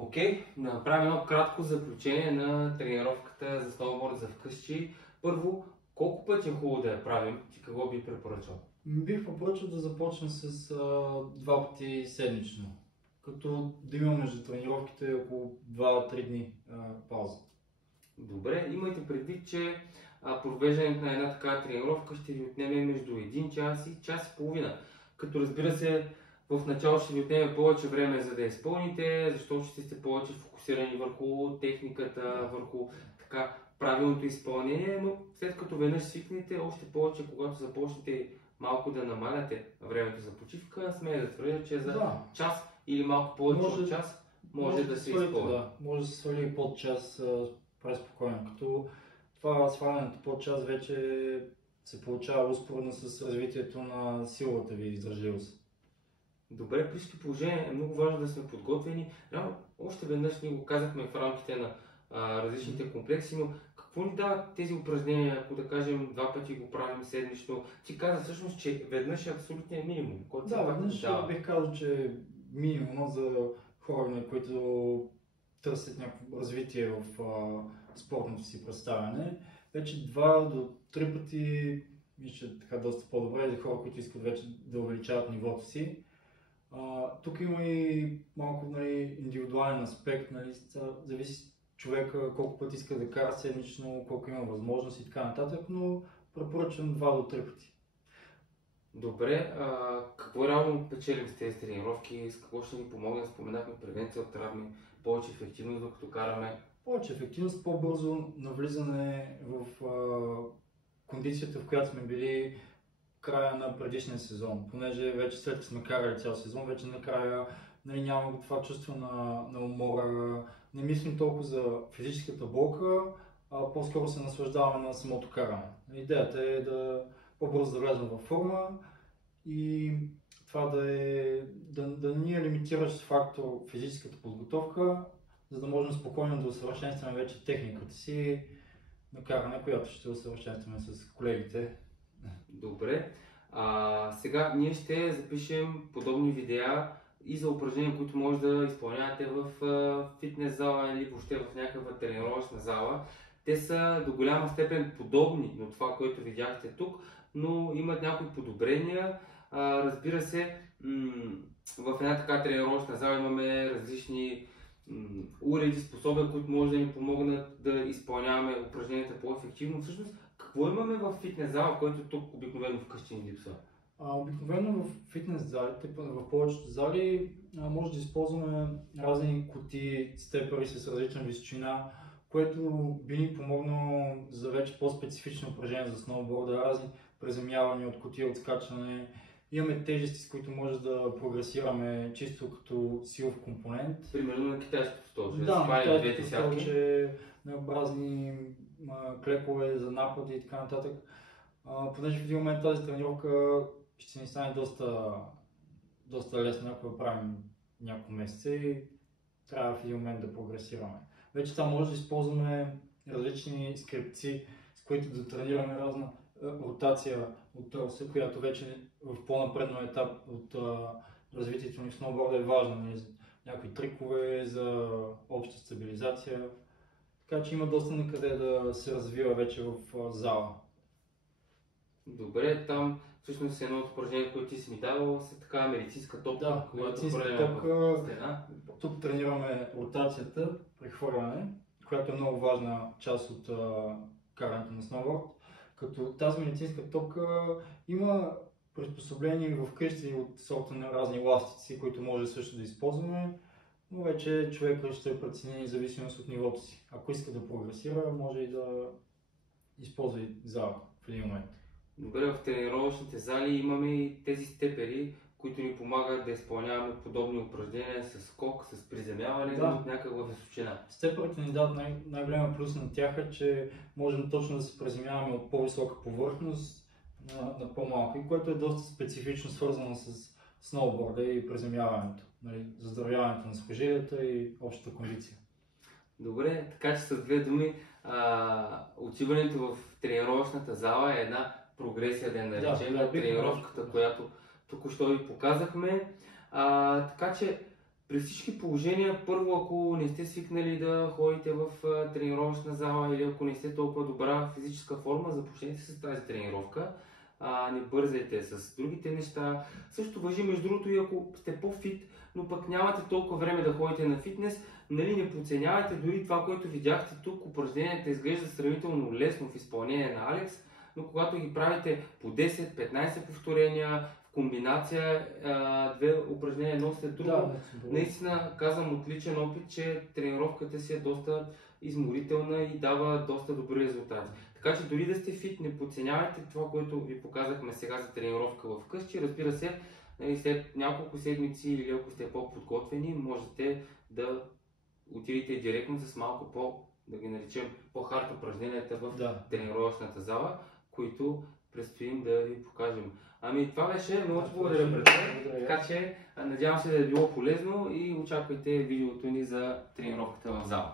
Окей, да направим едно кратко заключение на тренировката за сноуборд за вкъщи. Първо, колко пъти е хубаво да я правим? Ти какво би препоръчал? Бих препоръчал да започнем с 2 пъти седмично, като да има между тренировките около 2-3 дни пауза. Добре, имайте предвид, че провеждането на една такава тренировка ще ви отнеме между 1 час и час и половина. Като разбира се, в начало ще ви отнеме повече време за да я изпълните, защото ще сте повече фокусирани върху техниката, върху така правилното изпълнение, но след като веднъж свикнете, още повече, когато започнете малко да намаляте времето за почивка, смея да твърдя, че за час или малко повече от час може да се изпълни. Да, може да се свали под час преспокойно, като това свалянето под час вече се получава успоредно с развитието на силата ви издържливост. Добре, при всички положения е много важно да сме подготвени. Още веднъж ние го казахме в рамките на различните комплекси, но какво ни дават тези упражнения, ако да кажем 2 пъти го правим седмично? Ти каза всъщност, че веднъж е абсолютният минимум. Да, веднъж бих казал, че е минимум за хора, на които търсят някакво развитие в спортното си представяне. Вече 2 до 3 пъти мисля, така доста по-добре за хора, които искат вече да увеличават нивото си. Тук има и малко индивидуален аспект, зависи човека колко пъти иска да кара седмично, колко има възможност и така нататък, но препоръчвам 2 до 3 пъти. Добре, какво реално печелим с тези тренировки, с какво ще ни помогне? Споменахме превенция от травми, повече ефективност докато караме. Повече ефективност, по-бързо навлизане в кондицията, в която сме били края на предишния сезон, понеже вече след като сме карали цял сезон, вече накрая няма това чувство на умора, не мислим толкова за физическата болка, а по-скоро се наслаждаваме на самото каране. Идеята е да по-бързо да влезем във форма и това да ни е лимитиращ фактор физическата подготовка, за да можем спокойно да усъвършенстваме вече техниката си на каране, която ще усъвършенстваме с колегите. Добре, сега ние ще запишем подобни видеа и за упражнения, които може да изпълнявате в фитнес зала или въобще в някаква тренировъчна зала. Те са до голяма степен подобни на това, което видяхте тук, но имат някои подобрения. Разбира се, в една така тренировъчна зала имаме различни уреди, способи, които може да ни помогнат да изпълняваме упражненията по-ефективно. Всъщност, какво имаме в фитнес зала, който тук обикновено вкъщи ни липсва? Обикновено в фитнес залите, в повечето зали, може да използваме разни кутии, степери с различна височина, което би ни помогнало за вече по-специфични упражнения за сноуборда, разни приземявания от кутия, отскачане. Имаме тежести, с които може да прогресираме чисто като силов компонент. Примерно на китайското столче, да на китайското столче, разни клепове за напади и така нататък. Понеже в един момент тази тренировка ще ни стане доста лесно, ако я правим няколко месеца и трябва в един момент да прогресираме. Вече там може да използваме различни скрипци, с които да тренираме разна ротация от торса, която вече в по-напредно етап от развитието ни в сноуборда е важна. Някои трикове за обща стабилизация. Така че има доста на къде да се развива вече в зала. Добре, там всъщност едно от упражнения, което ти си ми давал, е така медицинска топка. Да, медицинска топка. Тук тренираме ротацията, прехвърляне, която е много важна част от карането на сноуборд. Като тази медицинска топка има приспособления в къщи от сорта на разни ластици, които може също да използваме, но вече човекът ще прецени в зависимост от нивото си. Ако иска да прогресира, може и да използва и зала в един момент. Добре, в тренировъчните зали имаме и тези степери, които ни помагат да изпълняваме подобни упражнения с скок, с приземяване от някаква височина. Степерите ни дадат най-голяма плюс на тях е, че можем точно да се приземяваме от по-висока повърхност на по-малка, което е доста специфично свързано с сноуборда и приземяването, заздравяването на сухожилията и общата кондиция. Добре, така че с 2 думи, отиването в тренировъчната зала е една прогресия, да я наречем, тренировката, която току-що ви показахме. Така че При всички положения, първо, ако не сте свикнали да ходите в тренировъчна зала или ако не сте толкова добра физическа форма, започнете с тази тренировка. Не бързайте с другите неща. Също важи между другото и ако сте по-фит, но пък нямате толкова време да ходите на фитнес, нали, не подценявайте дори това, което видяхте тук. Упражненията изглежда сравнително лесно в изпълнение на Алекс, но когато ги правите по 10-15 повторения, в комбинация две упражнения едно след друго, наистина казвам от личен опит, че тренировката си е доста изморителна и дава доста добри резултати. Така че дори да сте фит, не подценявайте това, което ви показахме сега за тренировка в къщи. Разбира се, след няколко седмици или ако сте по-подготвени, можете да отидете директно с малко да ги наречем, по-хард упражненията в тренировъчната зала, които предстоим да ви покажем. Това беше, много ти благодаря, брат. Така че надявам се да е било полезно и очаквайте видеото ни за тренировката в зала.